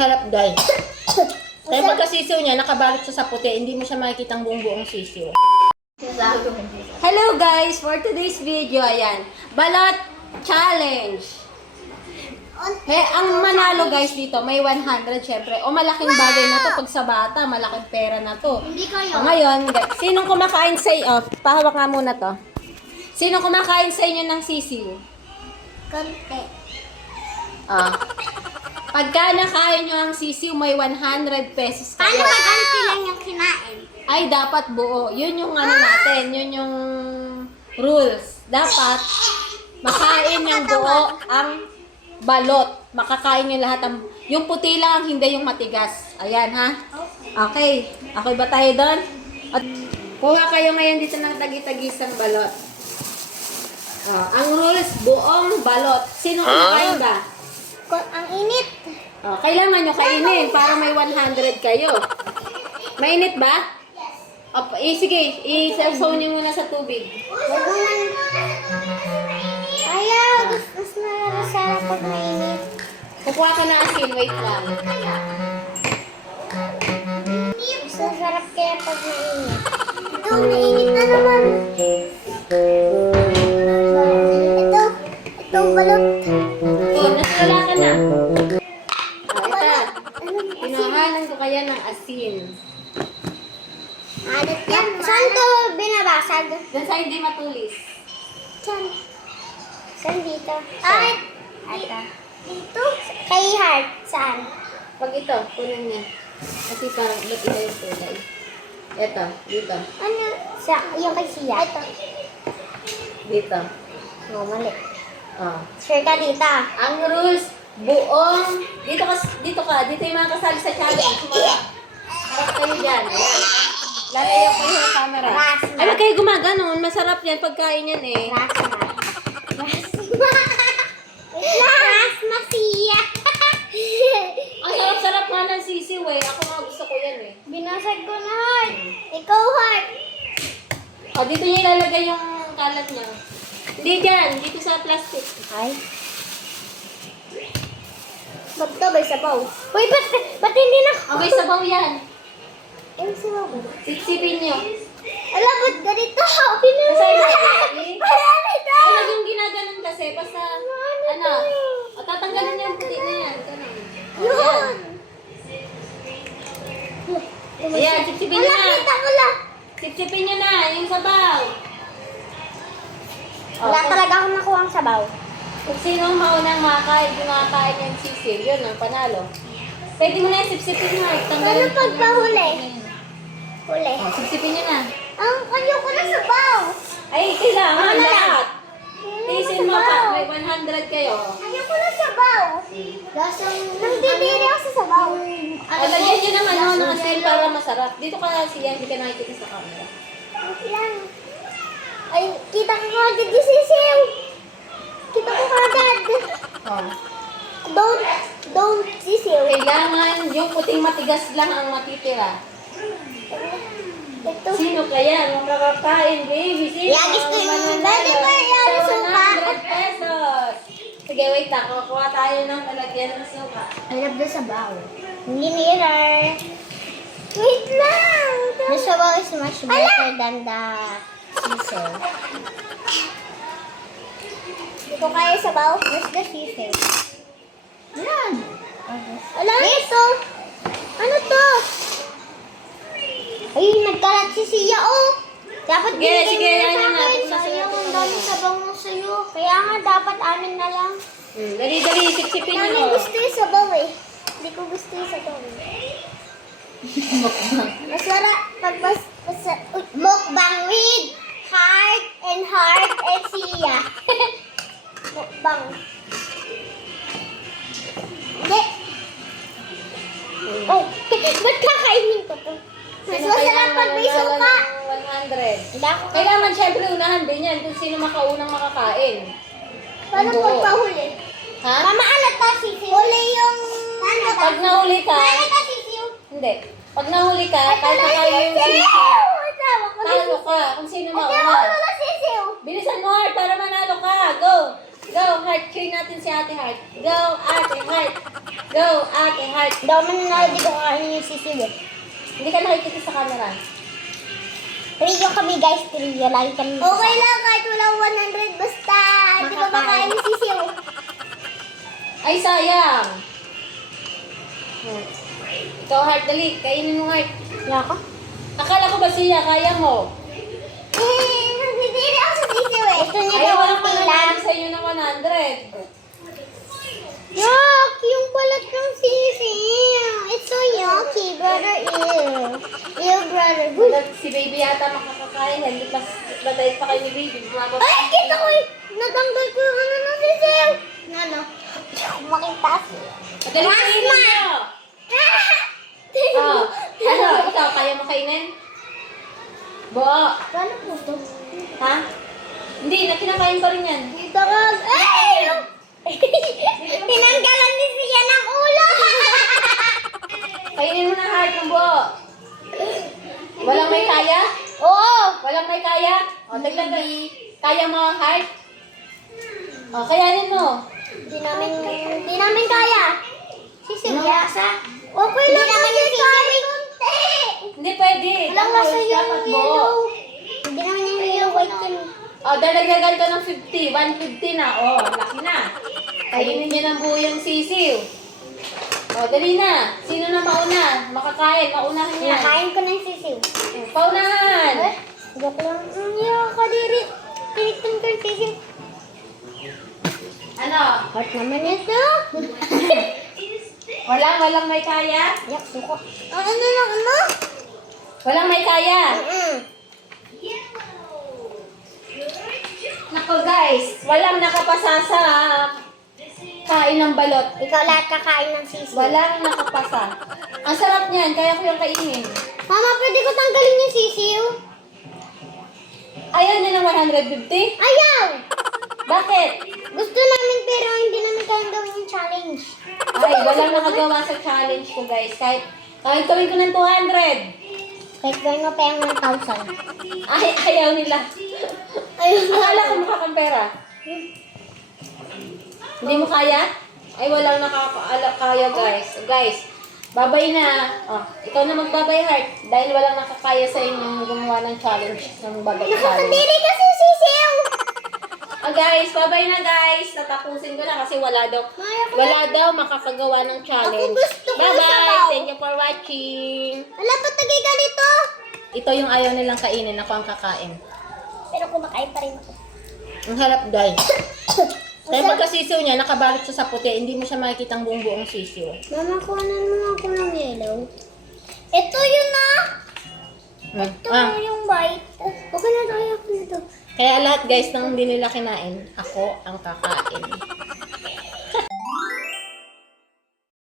harap guys. Kaya pagka-sisiw niya, nakabalot siya sa puti, hindi mo siya makikita ang buong sisiw. Hello guys! For today's video, ayan, balot challenge. Ang manalo guys dito, may 100 syempre. O malaking bagay na to pag sa bata, malaking pera na to. Hindi kayo. Ngayon, guys, sinong kumakain sa inyo? Pahawak nga muna to. Sinong kumakain sa inyo ng sisiw? Konti. Pagka nakain nyo ang sisiw, may 100 pesos kayo. Paano pag ganito lang yung kinain? Ay, dapat buo. Yun yung ano natin, yun yung rules. Dapat makain yung buo ang balot. Makakain yung lahat ang... Yung puti lang, hindi yung matigas. Ayan, ha? Okay. Okay ba tayo doon? At kuha kayo ngayon dito ng tagi-tagisang balot. Ang rules, buong balot. Sino kumakain ba? Ang init. Kailangan nyo kainin para may 100 kayo. Mainit ba? Sige, isawsaw muna sa tubig. Huwag mo lang. Ayaw. Mas masarap pag mainit. Kukuha ka na asin, wait lang. Mas masarap kaya pag mainit. Ito, mainit na naman. Ito, balot. Nasala ka na. Pinahalan ko kaya ng asin. Alat yan. Saan to binabasag? Doon sa hindi matulis. Saan? Saan dito? Ay, dito. Kay Heart. Saan? Pag ito, kunin niya. Kasi parang ba't iba yung kulay. Ito, dito. Ano? Yung kay Sia. Ito. Dito. No, mali. Oh. Sure ka dito. Ang rules, buong... Dito yung mga kasali sa challenge. Harap kayo dyan. Ayan. Lalayo kayo sa camera. Rasma. Ay, wag kayo gumaganon. Masarap yan pagkain yan eh. Rasma. Rasma Sia. Ang sarap-sarap nga ng sisiw eh. Ako nga gusto ko yan eh. Binasag ko na, Heart. Ikaw, Heart. O, dito niya ilalagay yung kalat niya. Hindi dyan. Dito sa plastic. Ay. Ba't to? May sabaw. Uy, ba't hindi na? May sabaw yan. May sabaw ba? Sipsipin niyo. Ala, ba't ganito? Wala nito! Ay, laging ginaganon kasi. Basta, ano, o, tatanggalin niya yung puti na yan. Ganun. O, Yun. yan. Ayan, sipsipin niyo Wala, na. kita ko lang. Sipsipin niyo na, yung sabaw. Wala talaga akong nakuha ang sabaw. Kung sino ang maunang makakain yung sisig, yun ang panalo. Pwede mo na yung sipsipin mo. Paano pag pahuli? Huli. O, sipsipin niyo na. Ang ayoko na sabaw. Ay, kailangan Ano na lang? lahat. Tiisin mo pa, may 100 kayo. Ayoko na sabaw. Nandidiri ako sa sabaw. Lagyan niyo naman ng asin para masarap. Dito ka siya, hindi ka nakikita sa camera. Wait lang. Ay, kita ko agad yung sisiw. Kita ko agad. Oh. Don't sisiw. Kailangan yung puting matigas lang ang matitira. Ito. Sino kaya ang makakakain, baby? Sino? Yagis ko yung Mananalo dati ba yan, sa suka? 100 pesos. Sige, wait lang. Kukuha tayo ng lalagyan ng suka. I love the sabaw. Hindi mirror. Wait lang. The sabaw is much better than the sisiw. Hindi ko kaya sabaw. Where's the sisiw? Yan. Alam ito. Ano to? Ay, nagkalat si Sia, oh. Dapat Sige, binigay yan mo na na. sa akin. Sayang, ang daming sabaw mo sa'yo. Kaya nga, dapat amin na lang. Dali, sipsipin niyo. Namin gusto yung sabaw eh. Hindi ko gusto yung sabaw eh. Masarap pag mukbang with Heart and Sia. Mukbang. Hindi. Oh, ba't kakainin ko to? Mas masarap pag may suka. 100. Kailangan syempre unahan din yan kung sino makaunang makakain. Paano Buo. pag pahuli? Ha? Mama, ano to, sisiw? Huli yung... Pag nahuli ka, Ano to, sisiw? hindi. Pag nahuli ka, kahit nakain yung sisiw, talo ka kung sino mauna. Wala sisiw. Bilisan mo, Heart, para manalo ka. Go! Go, Heart. Cheer natin si Ate Heart. Go, Ate Heart. Go, ate, heart. Hindi ako mananalo, di ko kakainin yung sisiw eh. Hindi ka nakikita sa camera. Trivia kami guys, trivia. Lagi kami. Okay lang, kahit walang 100, basta hindi ko makain yung sisiw. Ay, sayang. Ikaw, heart, dali. Kainin mo, heart. Wala ko? Akala ko ba siya, kaya mo? Nandidiri ako sa sisiw eh. Ito niya Ayaw daw lang ang pala pilan. sa inyo ng 100. Yuck! Yung balat ng sisiw. It's so yucky, brother. Ew. Ew, brother. Si baby yata makakakain. Hindi pa batay pa kayo ni baby. Bumababa. Ay, kita ko eh. Natanggal ko yung ano ng sisiw. Ano? Hindi ako makita. Madali kainin mo. Oh, ano? Ikaw, kaya mo kainin? Buo. Paano po ito? Ha? Hindi, kinakain pa rin yan. Dito ka. Ay! Tinanggalan ni siya ng ulo. Kainin mo na, heart, ng buo. Walang may kaya? Oo. Walang may kaya? O, tignan ka. Kaya mo, heart? O, kayanin mo. Hindi namin kaya. Sisiw. Lasa. Okay lang naman yung sisiw. Hindi pwede. Walang lasa Dapat yung buo. yellow. Hindi naman yung yellow white yun. O, dadagdagan ka ng 50. 150 na. O, laki na. Kainin niyo ng buo yung sisiw. O, dali na. Sino na mauna? Makakain. Maunahan yan. Nakain ko na yung sisiw. Paunahan. Joke lang. Yung kadiri. Tiniktan ko yung sisiw. Ano? Hot naman ito. Walang may kaya? Yak, suko. Ano na, ano? Walang may kaya. Nako guys, walang nakapasa sa kain ng balot. Ikaw lahat kakain ng sisiw. Walang nakapasa. Ang sarap niyan, kaya ko yung kainin. Mama, pwede ko tanggalin yung sisiw? Ayaw niya ng 150? Ayaw! Bakit? Gusto namin pero hindi namin kayang gawin yung challenge. Ay, walang nakagawa sa challenge ko guys. Kahit gawin ko ng 200. Kahit gawin mo pa yung 1,000. Ay, ayaw nila. Ayaw. Akala ko makakampera. Hindi mo kaya? Ay, walang nakakaya guys. So, guys, babay na. Oh, ikaw na magbabay, heart. Dahil walang nakakaya sa inyo gumawa ng challenge. Ng bagat challenge. Nakakadiri kasi yung sisiw! Oh, guys, babay na guys. Tatapusin ko na kasi wala daw makakagawa ng challenge. Ako gusto ko Bye-bye. sabaw. Thank you for watching. Wala pa tagay ganito! Ito yung ayaw nilang kainin. Ako ang kakain. Pero kumakain pa rin ako. Ang harap, guys. Kaya pagka-sisiw niya, nakabalot siya sa puti. Hindi mo siya makikita ang buong sisiw. Mama, kuhanan mo ako ng yellow. Ito yun na! Ito yung white. Okay na tayo nito. Kaya lahat guys, nang hindi nila kinain, ako ang kakain.